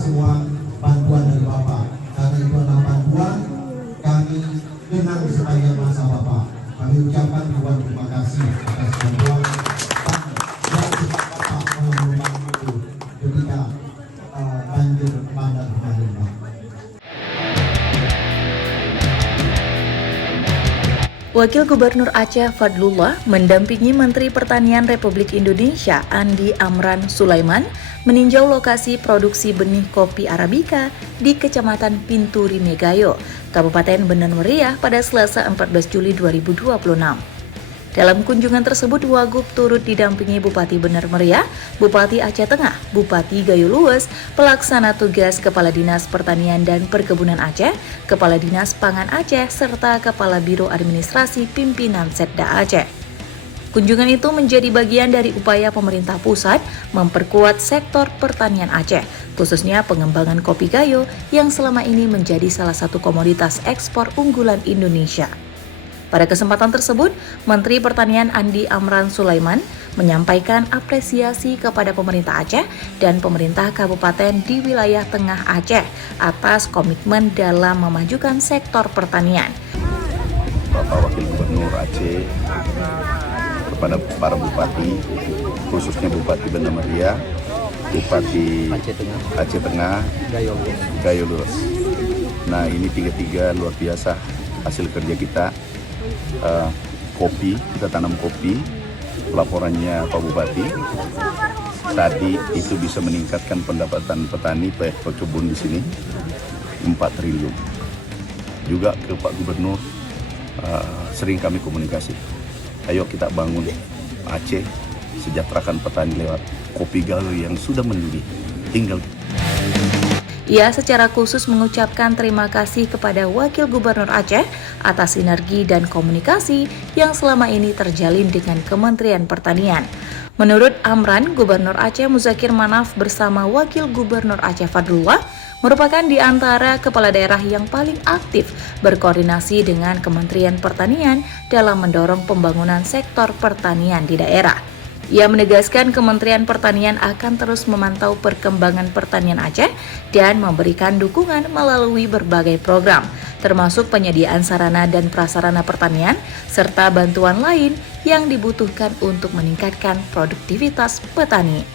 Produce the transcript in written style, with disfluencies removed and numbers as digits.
Semua bantuan dari Bapak, karena itu adalah bantuan kami kenang sepanjang masa Bapak. Kami ucapkan ribuan terima kasih atas bantuan dan juga Bapak membantu ketika banjir bandang kemarin, Pak. Wakil Gubernur Aceh Fadlullah mendampingi Menteri Pertanian Republik Indonesia Andi Amran Sulaiman meninjau lokasi produksi benih kopi Arabica di Kecamatan Pinturi Megayo, Kabupaten Bendungan Meriah pada Selasa 14 Juli 2026. Dalam kunjungan tersebut, Wagub turut didampingi Bupati Bendungan Meriah, Bupati Aceh Tengah, Bupati Gayo Luwes, Pelaksana Tugas Kepala Dinas Pertanian dan Perkebunan Aceh, Kepala Dinas Pangan Aceh, serta Kepala Biro Administrasi Pimpinan Setda Aceh. Kunjungan itu menjadi bagian dari upaya pemerintah pusat memperkuat sektor pertanian Aceh, khususnya pengembangan kopi Gayo yang selama ini menjadi salah satu komoditas ekspor unggulan Indonesia. Pada kesempatan tersebut, Menteri Pertanian Andi Amran Sulaiman menyampaikan apresiasi kepada pemerintah Aceh dan pemerintah kabupaten di wilayah Tengah Aceh atas komitmen dalam memajukan sektor pertanian. Bapak Wakil Gubernur Aceh, kepada para bupati, khususnya Bupati Bendungan Meriah, Bupati Aceh Tengah, Gayo Luwes. Nah, ini tiga luar biasa hasil kerja kita. Kopi, kita tanam kopi, laporannya Pak Bupati tadi itu bisa meningkatkan pendapatan petani pekebun di sini 4 triliun. Juga ke Pak Gubernur sering kami komunikasi, ayo kita bangun Aceh, sejahterakan petani lewat kopi Gayo yang sudah mendidih, tinggal. Ia secara khusus mengucapkan terima kasih kepada Wakil Gubernur Aceh atas sinergi dan komunikasi yang selama ini terjalin dengan Kementerian Pertanian. Menurut Amran, Gubernur Aceh Muzakir Manaf bersama Wakil Gubernur Aceh Fadlullah merupakan di antara kepala daerah yang paling aktif berkoordinasi dengan Kementerian Pertanian dalam mendorong pembangunan sektor pertanian di daerah. Ia menegaskan Kementerian Pertanian akan terus memantau perkembangan pertanian Aceh dan memberikan dukungan melalui berbagai program, termasuk penyediaan sarana dan prasarana pertanian, serta bantuan lain yang dibutuhkan untuk meningkatkan produktivitas petani.